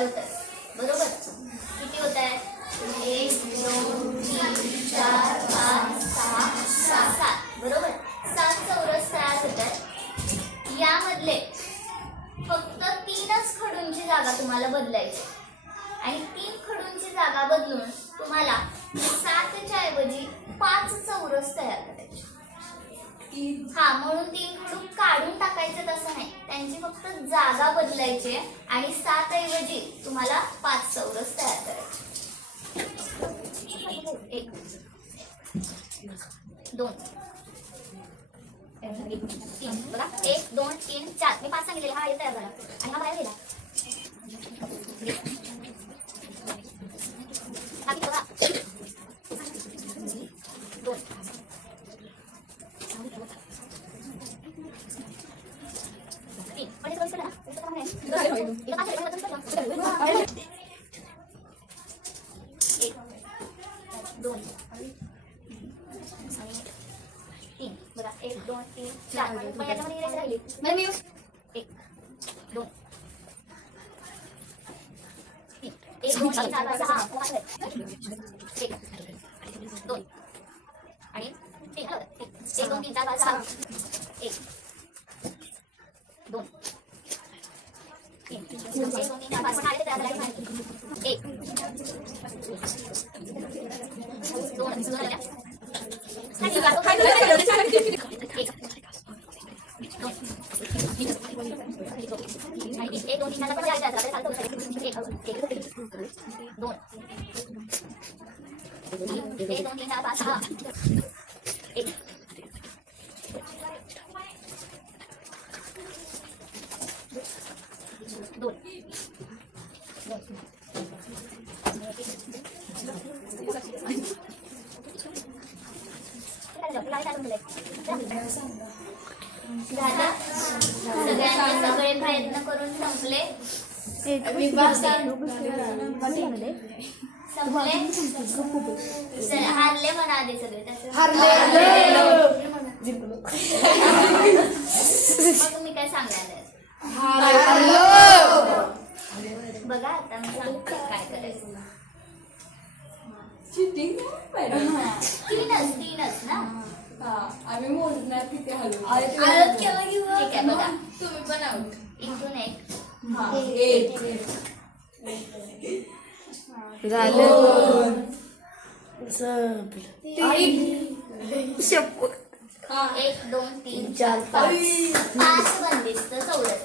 4 होत आहेत. बरोबर. किती होत आहेत? 1 2 3 4 5 6 7. बरोबर. 7 चौरस तयार होत आहेत. यामधले फक्त 3च खडूंची जागा तुम्हाला बदलायची आणि 3 खडूंची जागा बदलून तुम्हाला 7च्या ऐवजी 5 चौरस तयार करायचे. हा, म्हणून 3 खडू काढून टाकायचे तसं नाही, त्यांची फक्त जागा बदलायची आणि 7 ऐवजी तुम्हाला 5 चौरस तयार करायचे. 1 2 3. बघा 1 2 3 4. मी 5 सांगितलेले. हा तयार झाला आणि हा बाहेर गेला. बघा 2 3. बघा 1 2 3 4. पण याच्यामध्ये राहिली 1 2 3. 1 2 3 4 5 6 1 2 आणि 3. 1 2 3 4 5 6 1 2 3. 1 2 3 4 5 6 तयार झाला. 1 2 सगळ्यांचे सगळे प्रयत्न करून संपले. हारले म्हणा आधी सगळे. मग तुम्ही काय सांगणार? बघा आता मी सांगते काय करायचं. 3च ना. आम्ही मोजणार किती हलवू. ठीक आहे. बघा तुम्ही पण आउट. इथून 1 1 2 3 4 5 बंदिस्त चौरस.